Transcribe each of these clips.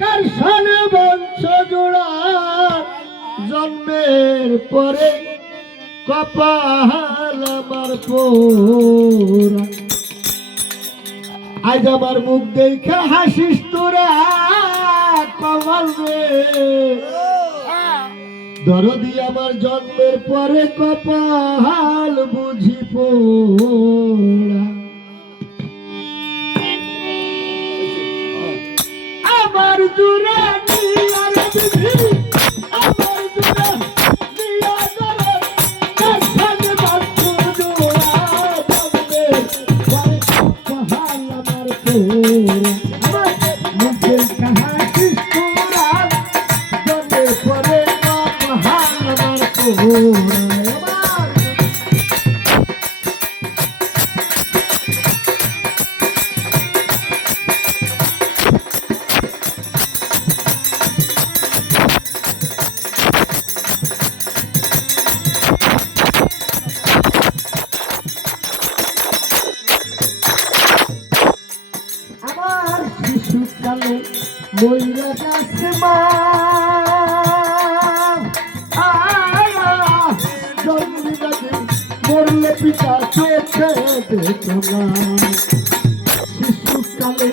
কার সানে বংশ জোড়া জন্মের পরে কপাল আমার পোড়া। আজ আমার মুখ দেখে হাসিস তোরা কপাল রে, দরদি আমার জন্মের পরে কপাল বুঝি পোড়া। আমার জুড়ে নিয়ার বিধি, আমার জুড়ে নিয়া ধরে কার সাথে বাঁধু জোড়া জন্মের পরে কপাল আমার পোড়া। আমার মুখে হাসিস তোরা জন্মের পরে কপাল আমার পোড়া। আমার শিশুকালে ময়ূরা গাছে মা জন্মিদাকে মরলে পিতা চোখে দেখো না। শিশুকালে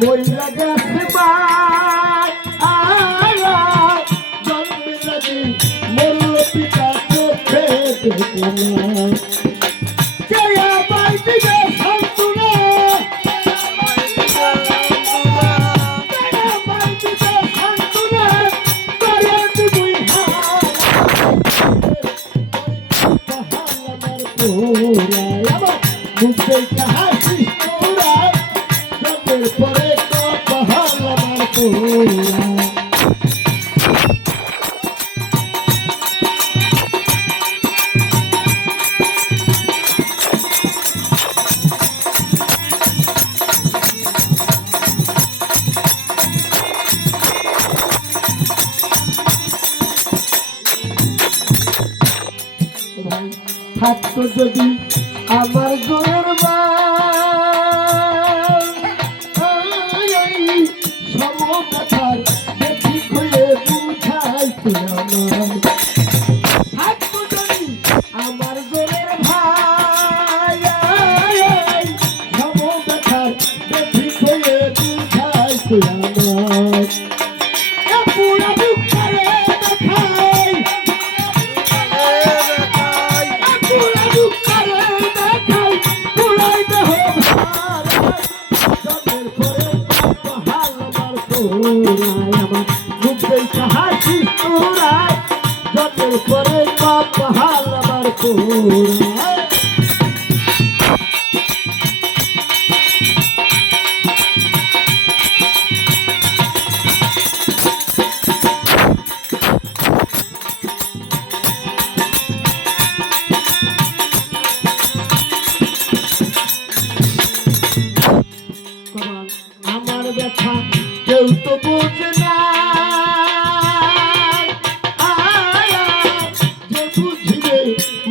ময়ূরা গাছে মা জন্মিদাকে মরলে পিতা চোখে দেখো না। কে আমায় দিবে সান্ত্বনা, মুখে হাসিস তোরা জন্মের পরে কপাল আমার পোড়া। থাকতো যদি আমার জোরের সমকার দেখি খুলে বুঝাইতো আমার। থাকতো যদি আমার জোরের ভাই সমকার দেখি খুলে বুঝাইতো আমার। পুরা বুক করে দেখাই, আমার মুখে হাসিস তোরা জন্মের পরে কপাল আমার পোড়া। আমার ব্যথা কেউ তো বোঝে না, যে বুঝবে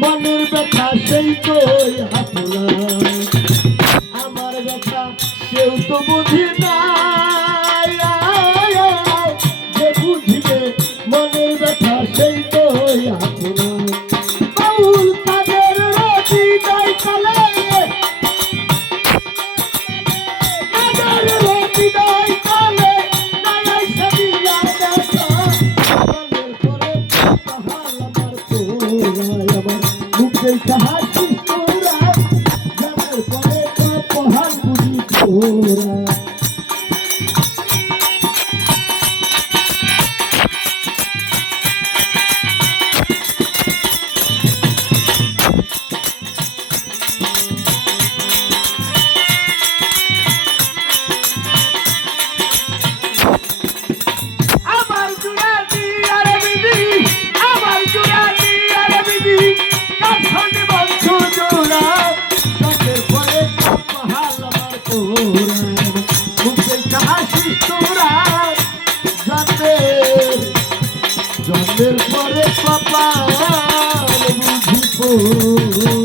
মনের ব্যথা সেই তো আপনা। আমার ব্যথা কেউ তো বোঝে না, যে বুঝবে মনের ব্যথা সেই তো আপনা। বাউল তাদের রতি যাই চলে, হাসিস তোরা জন্মের পরে কপাল বুঝি পোড়া। আমার জুড়া দিয়ার বিধি, আমার জুড়া দিয়ার বিধি কার সাথে বংশ জোড়া জন্মের পরে কপাল আমার পোড়া। মুখে হাসিস তোরা জন্মের পরে কপাল বুঝি পোড়া।